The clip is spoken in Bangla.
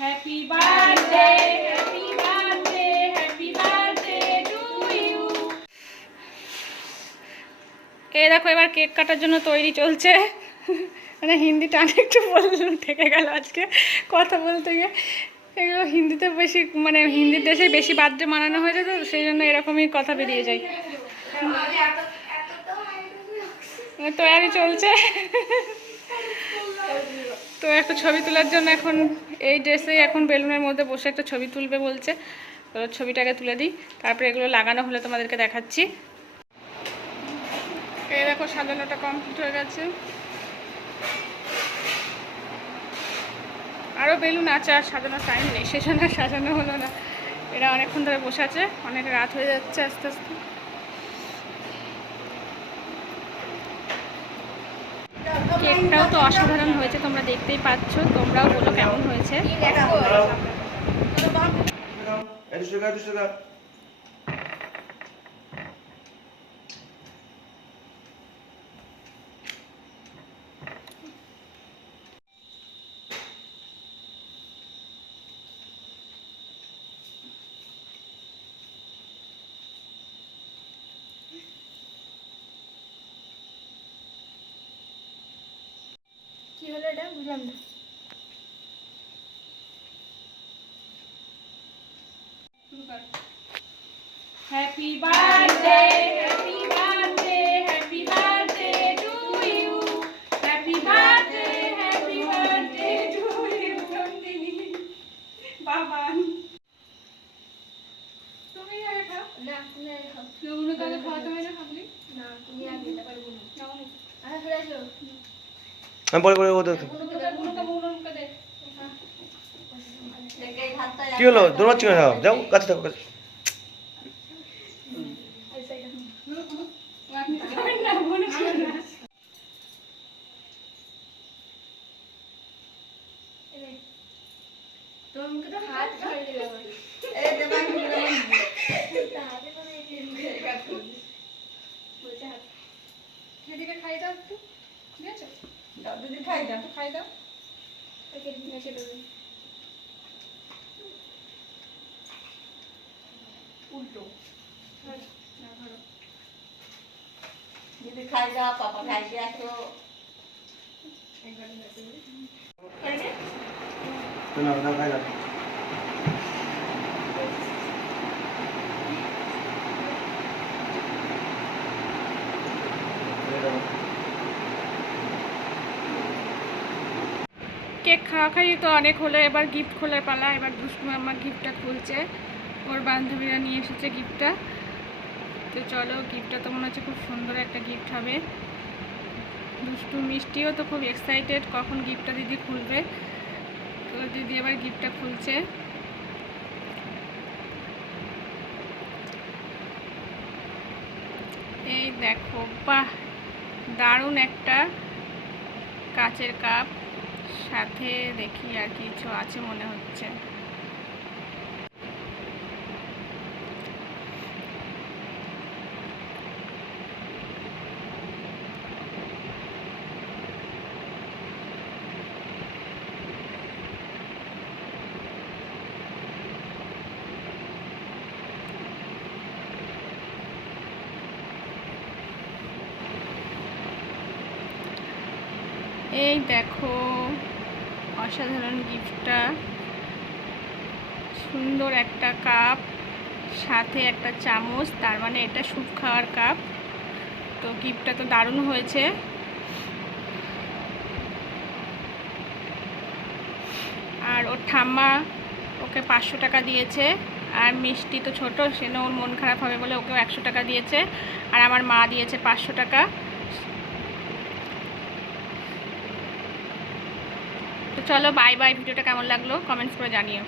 Happy birthday happy birthday happy birthday to you এই দেখো এবার কেক কাটার জন্য তৈরি চলছে। মানে হিন্দিটা আমি একটু বললাম থেকে গেল আজকে কথা বলতে গিয়ে। এগুলো হিন্দিতে বেশি মানে হিন্দির দেশে বেশি বার্থডে মানানো হয়েছে তো সেই জন্য এরকমই কথা বেরিয়ে যায়। তৈরি চলছে। তো একটা ছবি তোলার জন্য এখন এই ড্রেসেই এখন বেলুনের মধ্যে বসে একটা ছবি তুলবে বলছে। তো ছবিটাকে তুলে দিই। তারপরে এগুলো লাগানো হলে তোমাদেরকে দেখাচ্ছি। এই দেখো, সাজানোটা কমপ্লিট হয়ে গেছে। আরও বেলুন আছে আর সাজানোর টাইম নেই, সেজন্য সাজানো হলো না। এরা অনেকক্ষণ ধরে বসে আছে, অনেক রাত হয়ে যাচ্ছে আস্তে আস্তে। কেকটাও তো অসাধারণ হয়েছে তোমরা দেখতেই পাচ্ছ তোমরাও বলো কেমন হয়েছে। কি হলো এটা? বুঝলাম না। Happy birthday happy birthday happy birthday to you happy birthday happy birthday to you Baban তুমি আগে খাও? না তুমি আগে খাও। তুমি কাকে খাওয়াতে হয় না খাবলি? না তুমি আগে খেতে পারব না। ফিরে আসো। পরে পরে ও দেখো মুখে মুখে মুখে দে কি হলো দৌড়াচ্ছি না যাও, কাছে থাকো, কাছে। খাই দাও একটু। ঠিক আছে? দাও দিদি খাই দাও খাই দাও। ওকে এসে দেবে উল্টো। দিদি খাই যা পাপা খাই দিয়ে আসো। একবারে খাই কেক খাওয়া খাই তো অনেক হলো, এবার গিফট খোলার পালা, এবার দুষ্টু আমার গিফটটা খুলছে। ওর বান্ধবীরা নিয়ে এসেছে গিফটটা তো চলো গিফটটা তো মনে হচ্ছে খুব সুন্দর একটা গিফট হবে। দুষ্টু মিষ্টিও তো খুব এক্সাইটেড কখন গিফটটা দিদি খুলবে? তো দিদি এবার গিফটটা খুলছে। এই দেখো, বাহ, দারুণ একটা কাচের কাপ সাথে দেখি আর কিছু আছে মনে হচ্ছে। এই দেখো, অসাধারণ গিফটটা। সুন্দর একটা কাপ, সাথে একটা চামচ, তার মানে এটা স্যুপ খাওয়ার কাপ। তো গিফটটা তো দারুণ হয়েছে। আর ওর ঠাম্মা ওকে পাঁচশো টাকা দিয়েছে, আর মিষ্টি তো ছোট সেন ওর মন খারাপ হবে বলে ওকেও একশো টাকা দিয়েছে। আর আমার মা দিয়েছে পাঁচশো টাকা। চলো বাই বাই ভিডিওটা কেমন লাগল? কমেন্টস করে জানিও।